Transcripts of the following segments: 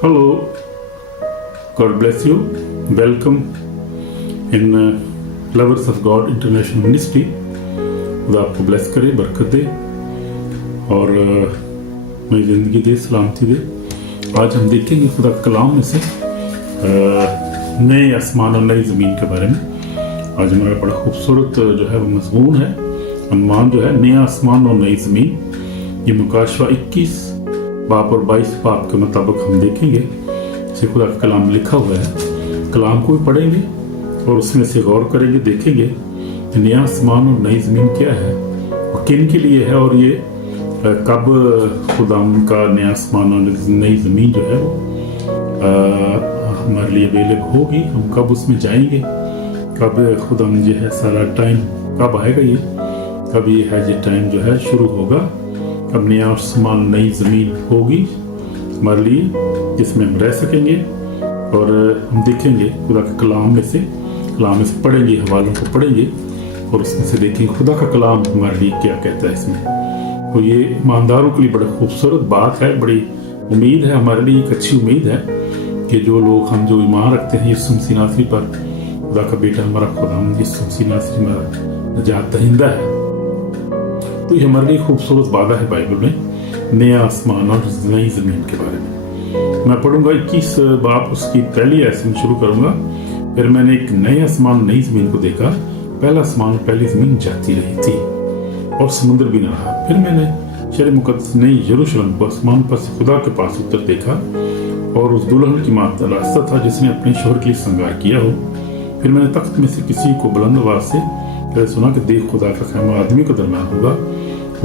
Hello, God bless you. Welcome in Lovers of God International Ministry. खुदा आपको bless करे, बरकत दे और मेरी ज़िंदगी दे, सलामती दे। आज हम देखेंगे खुदा के कलाम में से नए आसमान और नई ज़मीन के बारे में। आज हमारा बड़ा खूबसूरत जो है वो मज़मून है, अनुमान जो है नया आसमान और नई ज़मीन। ये मुकाशवा 21 बाप और 22 बाप के मुताबिक हम देखेंगे। इसे खुदा का कलाम लिखा हुआ है, कलाम को भी पढ़ेंगे और उसमें से गौर करेंगे, देखेंगे कि नया आसमान और नई ज़मीन क्या है और किन के लिए है, और ये कब खुदा का नया आसमान और नई ज़मीन जो है वो हमारे लिए अवेलेबल होगी। हम कब उसमें जाएंगे, कब खुदा जो है सारा टाइम कब आएगा, ये कब ये है ये टाइम जो है शुरू होगा, कब नया आसमान नई ज़मीन होगी हमारे लिए जिसमें हम रह सकेंगे। और हम देखेंगे खुदा के कलाम में से पढ़ेंगे, हवालों को पढ़ेंगे और उसमें से देखेंगे खुदा का कलाम हमारे लिए क्या कहता है इसमें। तो ये ईमानदारों के लिए बड़ा खूबसूरत बात है, बड़ी उम्मीद है हमारे लिए, एक अच्छी उम्मीद है कि जो लोग हम जो ईमान रखते हैं यीशु मसीह नासरी पर, खुदा का बेटा हमारा खुदा यीशु मसीह नासरी हमारा निजात दहिंदा है, तो ये हमारे लिए खूबसूरत वादा है बाइबल में नया आसमान और नई ज़मीन के बारे में। मैं पढ़ूंगा 21 बाप उसकी पहली आयत से शुरू करूंगा। फिर मैंने एक नए आसमान नई ज़मीन को देखा, पहला आसमान पहली ज़मीन जाती रही थी और समुद्र भी न रहा। फिर मैंने शहर मुकद्दस नई यरूशलेम को आसमान पर से खुदा के पास उतर देखा और उस दुल्हन की माता रास्ता था जिसने अपने शोहर के लिए श्रृंगार किया हो। फिर मैंने तख्त में से किसी को बुलंद आवाज से सुना कि देख खुदा का खैमा आदमी के दरमियान होगा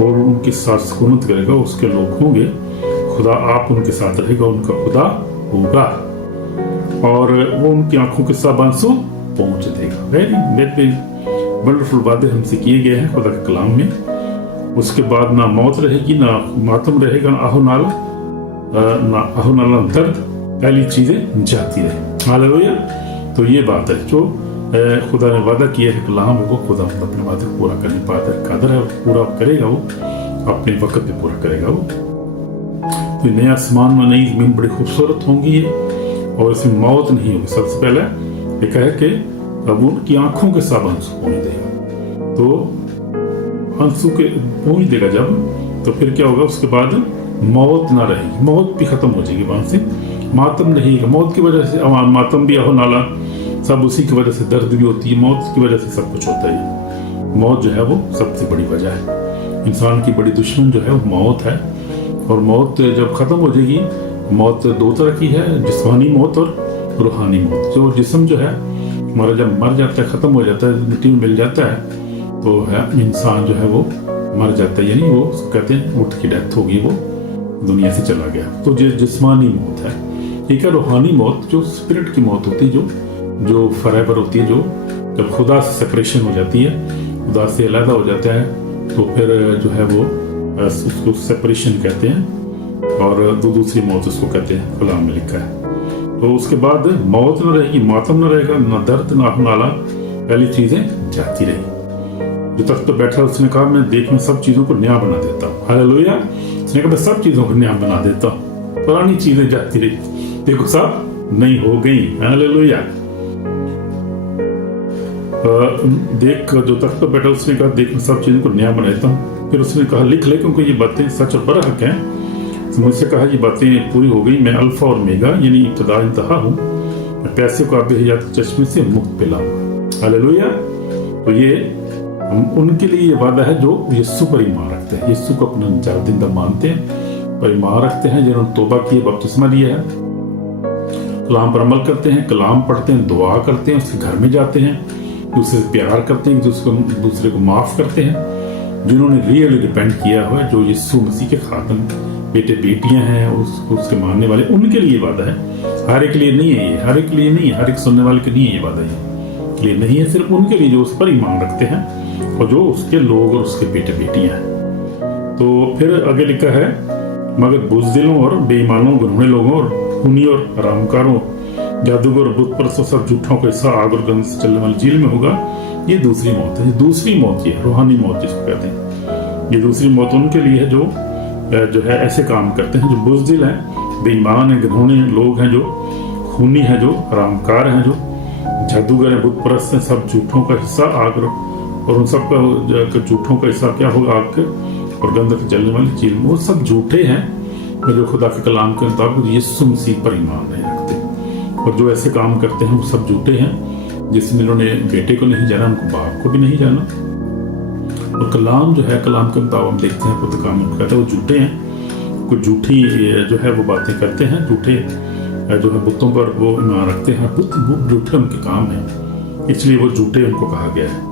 और उनके साथ सुकूनत करेगा, उसके लोग होंगे, खुदा आप उनके साथ रहेगा, उनका खुदा होगा और वो उनकी आंखों के सब आंसू पहुंच देगा। वेरी वंडरफुल बातें हमसे किए गए हैं खुदा के कलाम में। उसके बाद ना मौत रहेगी, ना मातम रहेगा, ना आहो नाला दर्द, पहली चीजें जाती रहे। हालेलुया। तो ये बात है जो खुदा ने वादा किया है कलाम को, खुदा अपने वादे को पूरा करने पर कादर है, पूरा करेगा, वो अपने वक्त पे पूरा करेगा वो। तो नया आसमान और नई ज़मीन बड़ी खूबसूरत होंगी ये, और इसमें मौत नहीं होगी। सबसे पहले लिखा है कि अब उनकी आंखों के सब आंसू पहुंच देगा। तो आंसू के पहुंच देगा जब, तो फिर क्या होगा, उसके बाद मौत ना रहेगी, मौत भी खत्म हो जाएगी वहां से, मातम रहेगा। मौत की वजह से मातम भी हो नाला सब उसी की वजह से, दर्द भी होती है, मौत की वजह से सब कुछ होता है। मौत जो है वो सबसे बड़ी वजह है, इंसान की बड़ी दुश्मन जो है वो मौत है। और मौत जब खत्म हो जाएगी, मौत दो तरह की है, जिस्मानी मौत और रूहानी मौत। जो जिस्म जो है हमारा जब मर जाता है, खत्म हो जाता है, मिट्टी में मिल जाता है, तो है इंसान जो है वो मर जाता है, यानी वो कहते हैं उठ की डेथ होगी, वो दुनिया से चला गया। तो ये जिस्मानी मौत है। ठीक है, रूहानी मौत जो स्पिरिट की मौत होती है, जो फॉरएवर होती है, जो जब खुदा से सेपरेशन हो जाती है, खुदा से अलग हो जाता है, तो फिर जो है वो उसको सेपरेशन कहते हैं। और दूसरी मौत उसको कहते हैं, कलाम में लिखा है। तो उसके बाद मौत न रहेगी, मातम न रहेगा, न दर्द, न नाला, पहली चीजें जाती रही। जो तख्त पर बैठा उसने कहा मैं देख में सब चीजों को नया बना देता हूँ। हालेलुया। उसने कहा मैं सब चीजों को नया बना देता हूँ, पुरानी चीजें जाती रही, देखो सब नई हो गई। हालेलुया। देख, जो तख्त पर बैठा उसने कहा देख मैं सब चीजों को नया बना देता हूँ। फिर उसने कहा लिख ले, क्योंकि ये बातें सच और बरहक हैं। तो मुझसे कहा ये बातें पूरी हो गई, मैं अल्फा और मेगा यानी इब्तिदा इंतहा हूँ, मैं पैसे को आबे हयात के चश्मे से मुक्त पिलाऊंगा। हालेलुया। तो ये उनके लिए ये वादा है जो यीशु पर ईमान रखते हैं, यीशु को अपना निजात दहिंदा मानते हैं, पर ईमान रखते हैं, जिन्होंने तौबा की, बपतिस्मा लिया है, कलाम पर अमल करते हैं, कलाम पढ़ते हैं, दुआ करते हैं, उसके घर में जाते हैं, दूसरे से प्यार करते हैं, दूसरे को माफ करते हैं, जिन्होंने रियली डिपेंड किया हुआ है, जो यीशु मसीह के खातम बेटे बेटियां हैं, उसके मानने वाले, उनके लिए वादा है। हर एक लिए नहीं है ये, हर एक लिए नहीं है, हर एक सुनने वाले के नहीं है ये वादा, ये नहीं है, सिर्फ उनके लिए जो उस पर ईमान रखते हैं और जो उसके लोग और उसके बेटे बेटियां हैं। तो फिर आगे लिखा है मगर बुज़दिलों और बेईमानों, गुनहगार लोगों और खूनी और हरामकारों, जादूगर, बुत परस्तों, सब झूठों का हिस्सा आग और गंध से चलने वाली झील में होगा। ये दूसरी मौत है। दूसरी मौत ये रूहानी मौत जिसको कहते हैं। ये दूसरी मौत उनके लिए है जो है ऐसे काम करते हैं, जो बुज़दिल हैं, बेईमान हैं, घिनौने लोग हैं, जो खूनी हैं, जो हरामकार हैं, जो जादूगर हैं, बुत परस्त हैं, सब झूठों का हिस्सा आग, और उन सब का झूठों का हिस्सा क्या होगा? आग और गंधक जलने वाली चील में। वो सब झूठे हैं जो खुदा के कलाम के मुताबिक यीशु मसीह पर ईमान नहीं रखते, और जो ऐसे काम करते हैं वो सब झूठे हैं। जिसमें इन्होंने बेटे को नहीं जाना, उनको बाप को भी नहीं जाना। और कलाम जो है, कलाम के मुताबिक हम देखते हैं खुद काम कहते हैं वो झूठे हैं, कुछ झूठी जो है वो बातें करते हैं, झूठे जो है बुतों पर वो ईमान रखते हैं, बुत झूठे उनके काम है, इसलिए वो झूठे उनको कहा गया है।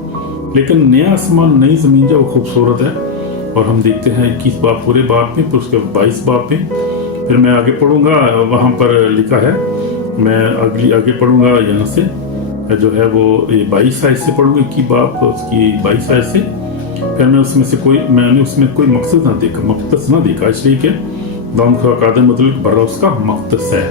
लेकिन नया आसमान नई जमीन जो वो खूबसूरत है, और हम देखते हैं 21 बाब पूरे बाब में, फिर उसके 22 बाब में, फिर मैं आगे पढ़ूंगा, वहाँ पर लिखा है, मैं आगे पढ़ूंगा यहाँ से जो है वो 22 आयत से पढ़ूंगा, 21 बाब उसकी 22 आयत से। फिर मैंने उसमें कोई मकसद ना देखा, मकदस ना देखा, इसलिए कि दाऊद का कादर मतलब बड़ा उसका मकदस है,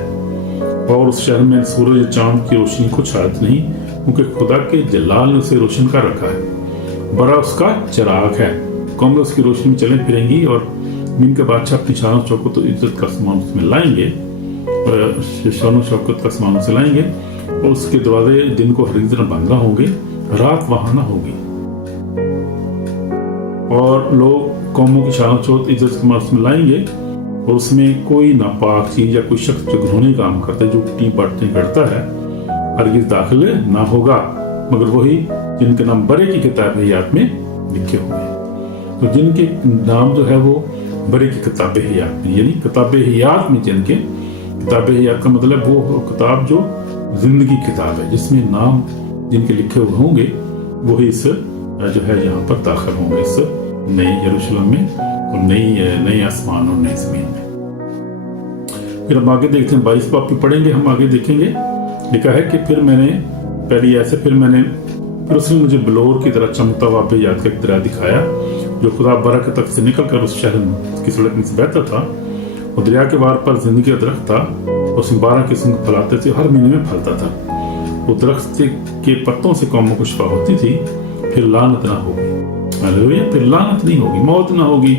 और उस शहर में सूरज चांद की रोशनी को छायत नहीं, क्योंकि खुदा के जलाल ने उसे रोशन कर रखा है। बड़ा उसका चिराग है, कौम उसकी रोशनी में चले फिरेंगी, और दिन के बादशाह अपनी शान शौकत तो इज्जत का सामान उसमें लाएंगे, शान शौकत का सामान उसे लाएंगे, और उसके दरवाजे दिन को हर तरह बंद होंगे, रात वहां ना होगी, और लोग कौमों की शान शौकत इज्जत का सामान उसमें लाएंगे, और उसमें कोई नापाक चीज या कोई शख्स जो घिनौने काम करता है, जो टी बातें करता है, हरगिज़ दाखिल ना होगा, मगर वही जिनके नाम बरे की किताब हयात में लिखे हुए हैं। तो जिनके नाम जो है वो बरे की किताब हयात में, यानी किताब हयात में जिनके, किताब हयात का मतलब वो किताब जो जिंदगी किताब है, जिसमें नाम जिनके लिखे हुए होंगे, वही इस जो है यहाँ पर दाखिल होंगे, इस नई यरूशलेम में, और नई आसमान और नई जमीन में। फिर हम आगे देखते हैं 22 बाब पे पढ़ेंगे, हम आगे देखेंगे। लिखा है कि फिर उसने मुझे बलोर की तरह चमकता हुआ याद का एक दरिया दिखाया, जो खुदा बरा के तक से निकलकर उस शहर की सड़क में से बहता था, और दरिया के बार पर जिंदगी का दरख्त था, उसमें 12 किस्म के फल आते थे, हर महीने में फलता था। वो दरख्त के पत्तों से कौमों को शिफा होती थी। फिर लानत ना होगी, हालेलुया, फिर लानत नहीं होगी, मौत ना होगी,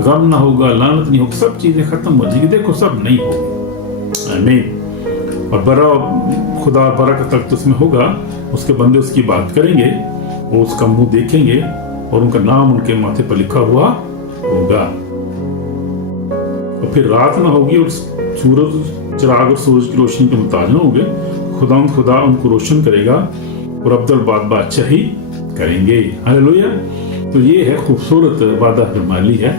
गम ना होगा, लानत नहीं होगी, सब चीजें खत्म हो जाएगी। देखो सब नहीं होगी, आमीन। और बरा खुदा बरा का तख्त उसमें होगा, उसके बंदे उसकी बात करेंगे, वो उसका मुंह देखेंगे, और उनका नाम उनके माथे पर लिखा हुआ होगा। और फिर रात ना होगी, और सूरज चिराग और सूरज की रोशनी के मुताज न होंगे। खुदा उनको रोशन करेगा, और अब्दुल बादशाही करेंगे, हालेलुया। तो ये है खूबसूरत वादा हमारी है,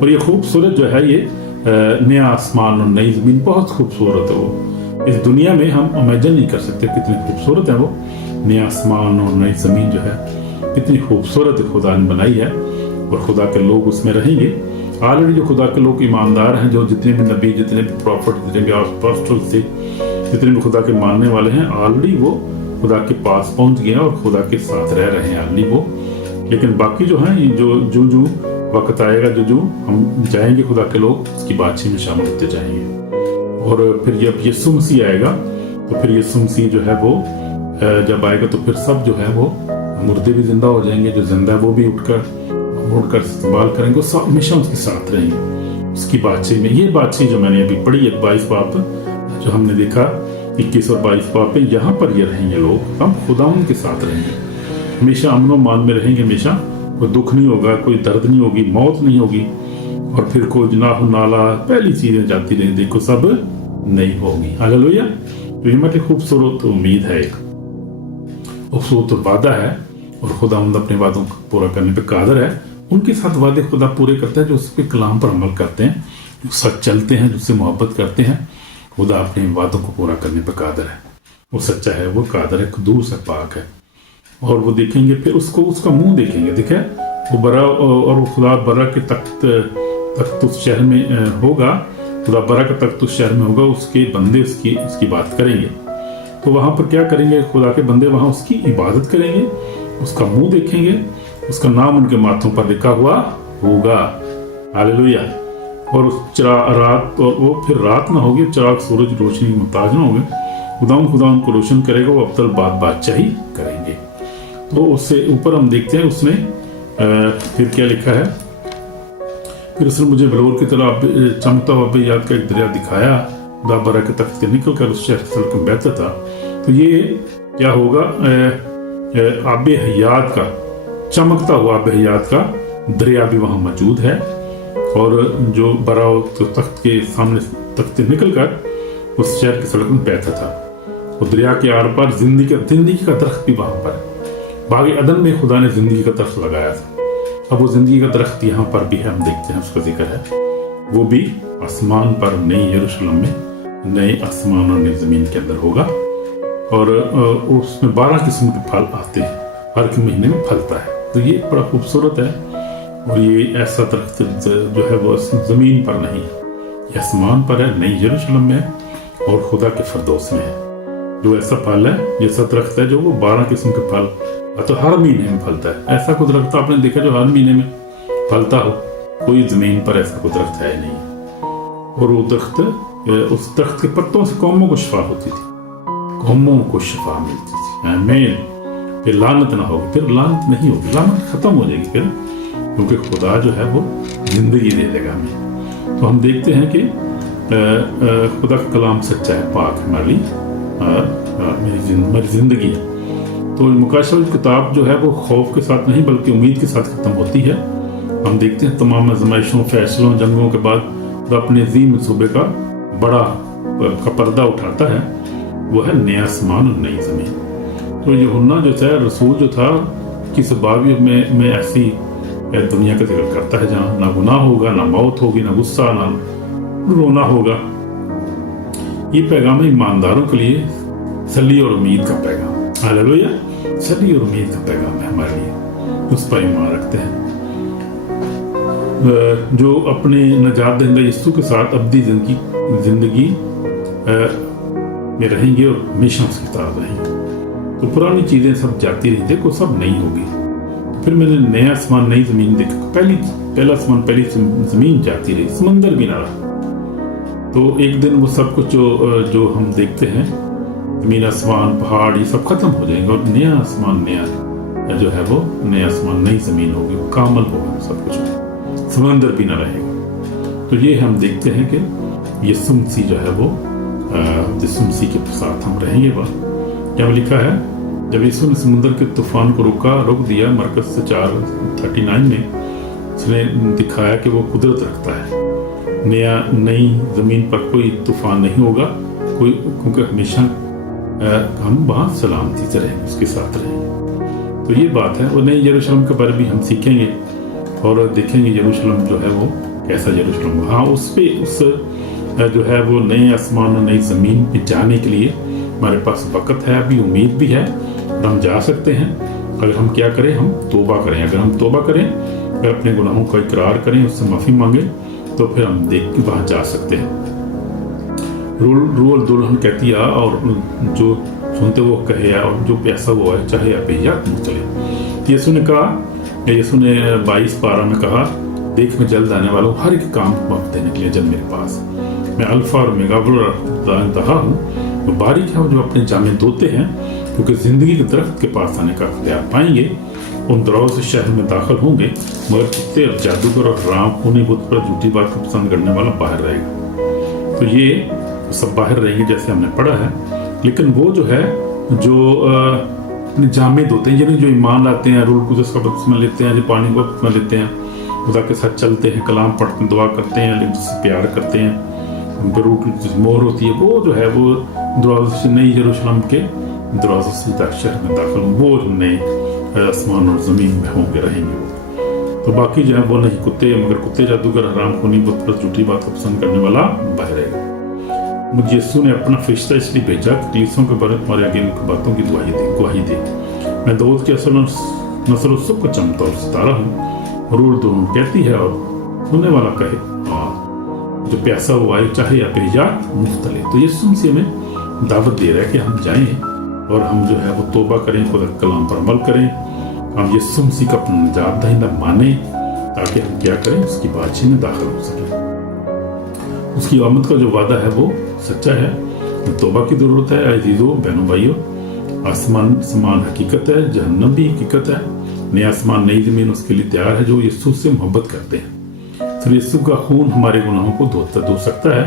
और ये खूबसूरत जो है ये नया आसमान और नई जमीन बहुत खूबसूरत है। वो इस दुनिया में हम इमेजिन नहीं कर सकते कितनी खूबसूरत है वो नया आसमान और नई जमीन जो है, कितनी खूबसूरत खुदा ने बनाई है, और खुदा के लोग उसमें रहेंगे। ऑलरेडी जो खुदा के लोग ईमानदार हैं, जो जितने भी नबी, जितने भी प्रॉफिट, जितने भी अपोस्टल थे, जितने भी खुदा के मानने वाले हैं, ऑलरेडी वो खुदा के पास पहुंच गए और खुदा के साथ रह रहे हैं ऑलरेडी वो। लेकिन बाकी जो हैं, जो वक्त आएगा, जो हम जाएंगे खुदा के लोग, उसकी बातचीत में शामिल होते जाएंगे। और फिर जब यीशु मसीह आएगा, तो फिर यीशु मसीह जो है वो जब आएगा, तो फिर सब जो है वो मुर्दे भी जिंदा हो जाएंगे, जो जिंदा है वो भी उठकर इस्तेमाल करेंगे, वो सब हमेशा उसके साथ रहेंगे उसकी बातचीत में। ये बातचीत जो मैंने अभी पढ़ी 22 बाब जो हमने देखा 21 और 22 बाब पे, यहाँ पर ये रहेंगे लोग, हम खुदा उनके साथ रहेंगे, हमेशा अमन और मान में रहेंगे, हमेशा कोई दुख नहीं होगा, कोई दर्द नहीं होगी, मौत नहीं होगी, और फिर कोई गुनाह नाला पहली चीजें जाती रही, देखो सब नहीं होगी, हालेलुया। तो ये हमारी खूबसूरत उम्मीद है, एक खूबसूरत वादा है, और खुदा अपने वादों को पूरा करने पे कादर है। उनके साथ वादे खुदा पूरे करता है जो उसके कलाम पर अमल करते हैं, जो सच चलते हैं, जो उससे मोहब्बत करते हैं। खुदा अपने वादों को पूरा करने पे कादर है, वो सच्चा है, वो कादर है, दूर से पाक है। और वो देखेंगे, फिर उसका मुंह देखेंगे, देखे वो बरा, और खुदा बरा के तख्त उस शहर में होगा, खुदा बरा का तख्त उस शहर में होगा, उसके बंदे उसकी बात करेंगे। तो वहां पर क्या करेंगे? खुदा के बंदे वहां उसकी इबादत करेंगे, उसका मुंह देखेंगे, उसका नाम उनके माथों पर लिखा हुआ होगा, हालेलुया। और वो फिर रात ना होगी, चिराग सूरज रोशनी में मुहताज ना होंगे, खुदा उनको रोशन करेगा, वो अब्दुल बादशाही करेंगे। तो उससे ऊपर हम देखते हैं उसमें फिर क्या लिखा है, फिर उसने मुझे बलौर की तरह चमकता हुआ बेयाद का एक दरिया दिखाया, दाबरा के तख्त के निकल कर उस शहर से में बहता था। तो ये क्या होगा, आब हयात का, चमकता हुआ आब हयात का दरिया भी वहाँ मौजूद है। और जो बराओ तो तख्त के सामने तख्त से निकल कर उस शहर की सड़क में बहता था। और दरिया के आर पार जिंदगी का दरख्त भी वहाँ पर है। बाग अदन में खुदा ने जिंदगी का दरख्त लगाया था। अब वो जिंदगी का दरख्त यहाँ पर भी है, हम देखते हैं उसका जिक्र है। वो भी आसमान पर, नई यरूशलेम में, नए आसमान और नई जमीन के अंदर होगा। और उसमें 12 किस्म के फल आते हैं, हर के महीने में फलता है। तो ये बड़ा खूबसूरत है। और ये ऐसा दरख्त जो है वो जमीन पर नहीं है, ये आसमान पर है, नई यरूशलेम में है और खुदा के फरदौस में है। जो ऐसा फल है, जैसा दरख्त है जो वो 12 किस्म के फल तो हर महीने में फलता है। ऐसा कोई दरख्त आपने देखा जो हर महीने में फलता हो? कोई जमीन पर ऐसा कोई दरख्त है नहीं। और वो दरख्त, उस दरख्त के पत्तों से कौमों को शिफा होती थी, कौमों को शिफा मिलती थी। आमीन। फिर लानत ना होगी, फिर लानत नहीं होगी, लानत खत्म हो जाएगी फिर, क्योंकि खुदा जो है वो जिंदगी दे देगा हमें। तो हम देखते हैं कि खुदा का कलाम सच्चा है, पाक हमारी मेरी जिंदगी है। तो मुकाशवा की किताब जो है वो खौफ के साथ नहीं बल्कि उम्मीद के साथ खत्म होती है। हम देखते हैं तमाम आजमाइशों, फैसलों, जंगों के बाद वो अपने अजीम मंसूबे का बड़ा का पर्दा उठाता है, वो है नया आसमान और नई जमीन। तो यूहन्ना जो था, रसूल जो था, किस बाबी में ऐसी दुनिया का जिक्र करता है जहाँ ना गुनाह होगा, ना मौत होगी, ना गुस्सा, ना रोना होगा। ये पैगाम ईमानदारों के लिए सली और उम्मीद का पैगाम, हालेलुया, सली और उम्मीद का पैगाम है हमारे लिए। उस पर ईमान रखते हैं जो अपने नजात दहिंदा यीशु के साथ अब्दी जिंदगी में रहेंगे और हमेशा उसके साथ रहेंगे। तो पुरानी चीजें सब जाती रही, देखो सब नहीं होगी। तो फिर मैंने नया आसमान नई जमीन देखा। पहला आसमान पहली जमीन जाती रही, समंदर भी ना रहा। तो एक दिन वो सब कुछ जो हम देखते हैं, जमीन, आसमान, पहाड़, ये सब खत्म हो जाएंगे और नया आसमान, नया जो है वो नया आसमान, नई जमीन होगी, वो कामल होगा, सब कुछ समंदर भी ना रहेगा। तो ये हम देखते हैं कि यीशु मसीह जो है वो यीशु मसीह के साथ हम रहेंगे। वह क्या लिखा है, जब यीशु ने समुद्र के तूफान को रोक दिया, मरकज से 4:39 में उसने दिखाया कि वो कुदरत रखता है। नई जमीन पर कोई तूफान नहीं होगा, क्योंकि हमेशा हम वहाँ सलामती से रहेंगे, उसके साथ रहेंगे। तो ये बात है। और नई यरूशलेम के बारे में हम सीखेंगे और देखेंगे यरूशलेम जो है वो कैसा यरूशलेम। हाँ, उस जो है वो नए आसमान और नई जमीन पे जाने के लिए हमारे पास वक्त है, अभी उम्मीद भी है और हम जा सकते हैं। अगर हम क्या करें, हम तौबा करें। अगर हम तौबा करें, अगर अपने गुनाहों का इकरार करें, उससे माफ़ी मांगे, तो फिर हम देख के वहाँ जा सकते हैं। रूल दुल्हन कहती है और जो सुनते वो कहे, और जो प्यासा वो है चाहे आप या मुँह चले। यीशु ने कहा, यीशु ने 22:12 में कहा, देख मैं जल्द आने वाला हूँ, हर एक काम वक्त देने के लिए जब मेरे पास। मैं अल्फा और ओमेगा रहा हूँ। तो बारीक है जो अपने जामे धोते हैं, क्योंकि जिंदगी के दरख्त के पास आने का अख्तियार पाएंगे। उन दरवाज़ों से शहर में दाखिल होंगे, मगर कुत्ते और जादूगर और राम खूनी बुत पर झूठी बात को पसंद करने वाला बाहर रहेगा। तो ये सब बाहर रहेंगे जैसे हमने पढ़ा है। लेकिन वो जो है जो अपने जामे धोते हैं, यानी जो ईमान लाते हैं, रूल कुदस का बपतिस्मा लेते हैं, जो पानी का बपतिस्मा लेते हैं, खुदा के साथ चलते हैं, कलाम पढ़ते हैं, दुआ करते हैं, जिससे प्यार करते हैं, उन पर रूह की मोहर होती है, वो जो है वो दरवाज़े से नई यरूशलेम के दरवाज़ों से शहर में दाखिल वो नए आसमान और ज़मीन में होंगे, रहेंगे। तो बाकी जो है वो नहीं कुत्ते, मगर कुत्ते, जादूगर, हराम खूनी, बुत परस्त, झूठी बात को पसंद करने वाला बाहर रहेगा। मुझे यीशु ने अपना फरिश्ता इसलिए भेजा कि कलीसियों के बारे में तुम्हारे आगे उनकी बातों की गवाही दे। मैं दाऊद की असल नस्ल सुख का चमता और सितारा हूँ। रूल दुल्हन कहती है और सुनने वाला कहे, जो प्यासा हुआ आए, चाहे या भेजा मुफ्त ले। तो यीशु मसीह हमें दावत दे रहा है कि हम जाएं और हम जो है वो तौबा करें, खुदा के कलाम पर अमल करें, हम यीशु मसीह का अपना निजात दहिंदा माने, ताकि हम क्या करें, उसकी बादशाही में दाखिल हो सकें। उसकी आमद का जो वादा है वो सच्चा है। तौबा की जरूरत है अजीजों, बहनों, भाइयों। आसमान समान हकीकत है, जहन्नम भी हकीकत है। नया आसमान नई जमीन उसके लिए तैयार है जो यीशु से मोहब्बत करते हैं। सिर्फ यीशु का खून हमारे गुनाहों को धो सकता है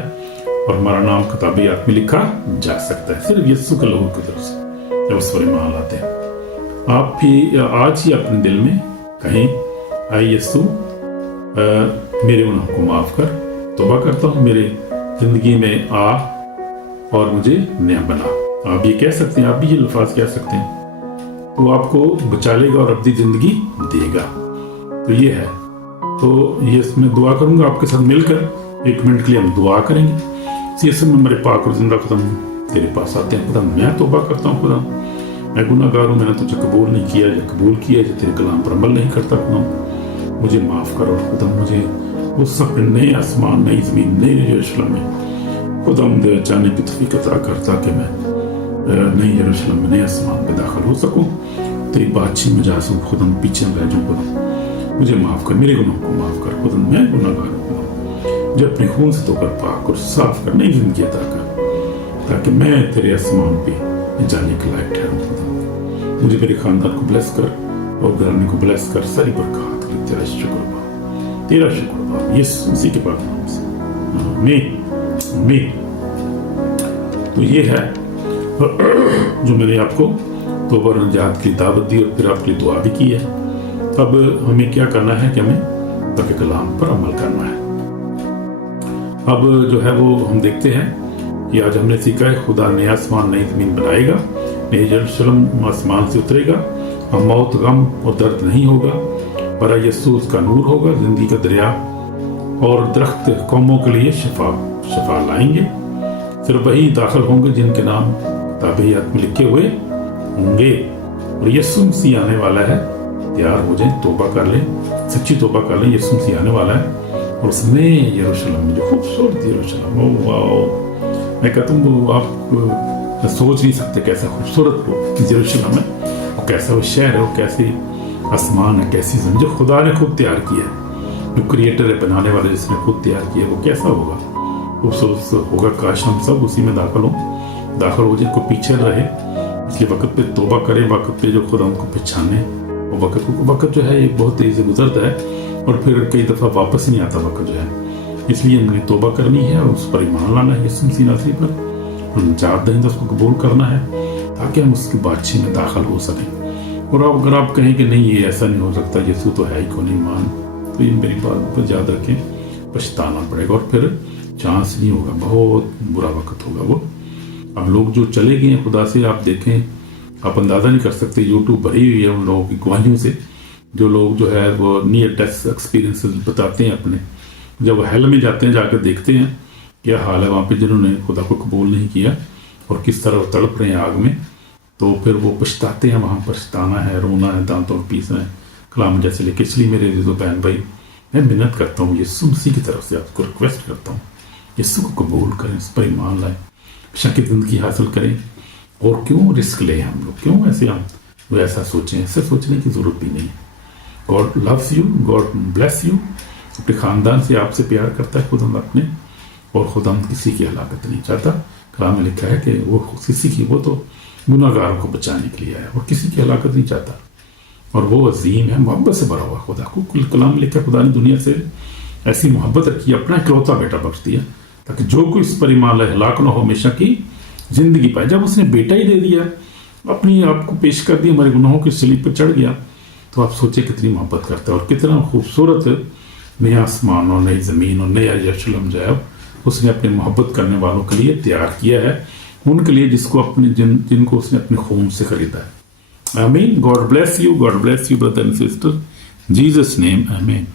और हमारा नाम किताबी याद में लिखा जा सकता है, सिर्फ यीशु के लहू की तरफ से जब उस पर ईमान लाते हैं। आप भी आज ही अपने दिल में कहें, आए यीशु मेरे गुनाहों को माफ कर, तौबा करता हूँ, मेरे जिंदगी में आ और मुझे नया बना। आप ये कह सकते हैं, आप भी ये अल्फाज कह सकते हैं, तो आपको बचा लेगा और अपनी जिंदगी देगा। तो ये है, तो ये मैं दुआ करूंगा आपके साथ मिलकर, 1 मिनट के लिए हम दुआ करेंगे। यीशु में मेरे पाक और जिंदा खुदा तेरे पास आते हैं खुदा, मैं तौबा करता हूँ खुदा, मैं गुनाहगार हूँ, मैंने तुझे कबूल नहीं किया या कबूल किया जो तेरे कलाम पर अमल नहीं करता खुदा, मुझे माफ़ करो खुदा, मुझे उस अपने नए आसमान, नई ज़मीन, नए यरूशलेम में खुदा मुझे जाने की तौफीक अता करता कि मैं नई यरूशलेम में, नए आसमान में दाखिल हो सकूँ, तेरी बातचीत में जा सकूँ खुदा, पीछे रह जाऊँ खुदा, मुझे माफ़ कर, मेरे गुनाहों को माफ़ कर खुदा, मैं गुनाहगार हूँ खुदा, मुझे अपने खून से धोकर पाक और साफ कर, नई जिंदगी अता कर, ताकि मैं तेरे आसमान पे जाने के लायक ठहरूं खुदा। मुझे मेरे खानदान को ब्लेस कर और घराने को ब्लेस कर, सारी बरकत कर, तेरा शुक्र बाप, यीशु मसीह के पाक नाम से, आमीन आमीन। तो ये है जो मैंने आपको तौबा और निजात की दावत दी और फिर आपके लिए दुआ भी की है। अब हमें क्या करना है कि हमें तक कलाम पर अमल करना है। अब जो है वो हम देखते हैं कि आज हमने सीखा है, खुदा नए आसमान नई ज़मीन बनाएगा, नए यरूशलेम आसमान से उतरेगा, अब मौत, गम और दर्द नहीं होगा, पर यीशु उसका नूर होगा, जिंदगी का दरिया और दरख्त कौमों के लिए शफा लाएंगे। सिर्फ वही दाखिल होंगे जिनके नाम किताबी याद में लिखे हुए होंगे। और यीशु मसीह आने वाला है, तैयार हो जाए, तौबा कर लें, सच्ची तौबा कर लें, यीशु मसीह आने वाला है और उसने यरूशलेम में, जो खूबसूरत यरूशलेम, मैं कहता हूँ वो आप सोच नहीं सकते कैसा खूबसूरत वो यरूशलेम है, और कैसा वो शहर है, वो कैसी आसमान है, कैसी ज़मीन जो खुदा ने खुद तैयार किया है, जो क्रिएटर है, बनाने वाले जिसने खुद तैयार किया, वो कैसा होगा, खूबसूरत होगा। काश हम सब उसी में दाखिल हो जाए, को पीछे रहे, इसलिए वक्त पे तौबा करें, वक्त पे जो खुदा उनको पहचाने। और वक्त जो है ये बहुत तेज़ी से गुजरता है और फिर कई दफ़ा वापस नहीं आता वक्त जो है, इसलिए हमने तौबा करनी है और उस पर ईमान लाना है, यीशु मसीह नासरी पर हम जात दहिंदा उसको कबूल करना है, ताकि हम उसकी बातचीत में दाखिल हो सकें। और अगर आप कहें कि नहीं ये ऐसा नहीं हो सकता, यीशु तो है ही को नहीं मान, तो ये मेरी बात पर याद रखें, पछताना पड़ेगा और फिर चांस नहीं होगा, बहुत बुरा वक्त होगा वो। अब लोग जो चले गए हैं खुदा से, आप देखें, आप अंदाज़ा नहीं कर सकते, यूट्यूब भरी हुई है उन लोगों की गवाहियों से, जो लोग जो है वो नियर डेथ एक्सपीरियंसेस बताते हैं अपने, जब वो हेल में जाते हैं, जाकर देखते हैं क्या हाल है वहाँ पे जिन्होंने खुदा को कबूल नहीं किया और किस तरह वो तड़प रहे हैं आग में, तो फिर वो पछताते हैं। वहाँ पछताना है, रोना है, दांतों में पीसना है, कलाम जैसे लेके। इसलिए मेरे रिजो बहन भाई, मैं मिन्नत करता हूँ, यीशु मसीह की तरफ से आपको रिक्वेस्ट करता हूँ, यीशु को कबूल करें, इस पर ईमान लाएं, शकी ज़िंदगी हासिल करें। और क्यों रिस्क लें हम लोग, क्यों ऐसे हम ऐसा सोचें, ऐसे सोचने की ज़रूरत भी नहीं है। God loves you, God bless you, अपने ख़ानदान से आपसे प्यार करता है खुदा अपने, और खुदा किसी की हलाकत नहीं चाहता। कलाम में लिखा है कि वो किसी की, वो तो गुनाहगारों को बचाने के लिए आया और किसी की हलाकत नहीं चाहता, और वो अजीम है, मोहब्बत से भरा हुआ खुदा को। कलाम में लिखा है खुदा ने दुनिया से ऐसी मोहब्बत रखी, अपना इकलौता बेटा बख्श दिया, ताकि जो कोई इस पर ईमान लाए हलाक न हो, हमेशा की जिंदगी पाए। जब उसने बेटा ही दे दिया, अपनी आप को पेश कर दिया, हमारे गुनाहों की सलीब पर चढ़ गया, तो आप सोचे कितनी मोहब्बत करता है और कितना खूबसूरत नया आसमान और नई ज़मीन और नया यरूशलेम जो है उसने अपने मोहब्बत करने वालों के लिए तैयार किया है, उनके लिए जिसको अपने जिनको उसने अपने खून से खरीदा है। आमीन। God bless you brother and sister, Jesus name, आमीन।